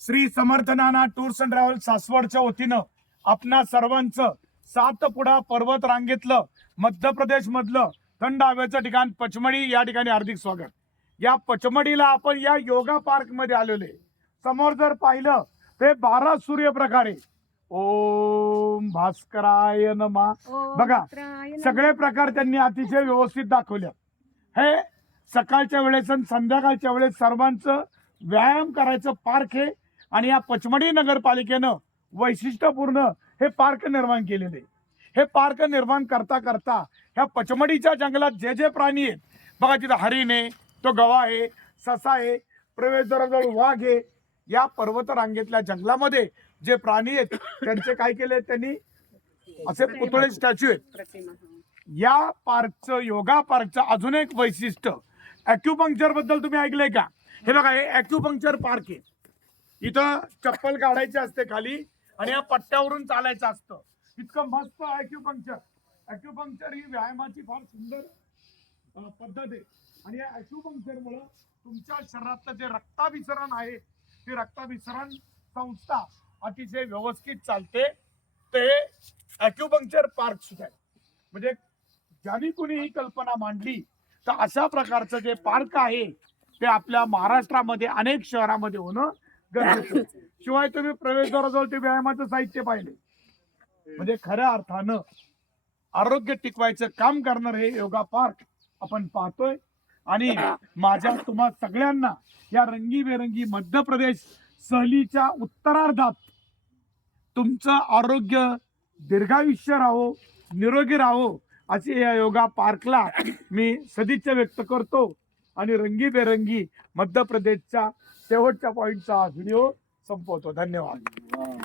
Shri Samarth Nana tours and travels सासवडच्या वतीनं आपणा सर्वांचं सातपुडा पर्वत रांगेतलं मध्य प्रदेश मधलं थंड हवेचं ठिकाण पचमढी या ठिकाणी हार्दिक स्वागत. या पचमढीला आपण या योगा पार्क मध्ये आलेले. समोर जर पाहिलं ते 12 सूर्यप्रकारे ओम भास्कराय नमः बघा, सगळे प्रकार त्यांनी अतिशय व्यवस्थित दाखवले. हे सकाळच्या वेळेस आणि संध्याकाळच्या वेळेस सर्वांचं व्यायाम करायचं पार्क आहे. आणि या पचमढी नगरपालिकेनं वैशिष्ट्यपूर्ण हे पार्क निर्माण केलेले. हे पार्क निर्माण करता करता ह्या पचमढीच्या जंगलात जे जे प्राणी आहेत बघा, तिथं हरिण आहे, तो गवा आहे, ससा आहे, प्रवेशद्वाराजवळ वाघ आहे. या पर्वत रांगेतल्या जंगलामध्ये जे प्राणी आहेत त्यांचे काय केले, त्यांनी असे पुतळे स्टॅच्यू आहेत. या पार्कचं, योगा पार्कचं अजून एक वैशिष्ट्य, ॲक्युपंक्चर बद्दल तुम्ही ऐकलंय का? हे बघा, हे ॲक्युपंक्चर पार्क आहे. इथं चप्पल काढायची असते खाली आणि या पट्ट्यावरून चालायचं असतं. इतकं मस्त ॲक्युपंक्चर. ॲक्युपंक्चर ही व्यायामाची फार सुंदर पद्धत आहे. आणि या ॲक्युपंक्चरमुळे तुमच्या शरीरातलं जे रक्ताभिसरण आहे, ती रक्ताभिसरण संस्था अतिशय व्यवस्थित चालते. ते ॲक्युपंक्चर पार्क सुद्धा आहे. म्हणजे ज्यांनी कुणी ही कल्पना मांडली, तर अशा प्रकारचं जे पार्क आहे ते आपल्या महाराष्ट्रामध्ये अनेक शहरामध्ये होणं गरजेचं. शिवाय तुम्ही प्रवेशद्वाराजवळ ते व्यायामाचं साहित्य पाहिले. म्हणजे खऱ्या अर्थानं आरोग्य टिकवायचं काम करणार हे योगा पार्क आपण पाहतोय. आणि माझ्या तुम्हा सगळ्यांना या रंगीबेरंगी मध्य प्रदेश सहलीच्या उत्तरार्धात तुमचं आरोग्य दीर्घायुष्य राहो, निरोगी राहो अशी या योगा पार्कला मी सदिच्छा व्यक्त करतो. आणि रंगीबेरंगी मध्य प्रदेशच्या शेवटच्या पॉइंटचा व्हिडिओ संपवतो. धन्यवाद.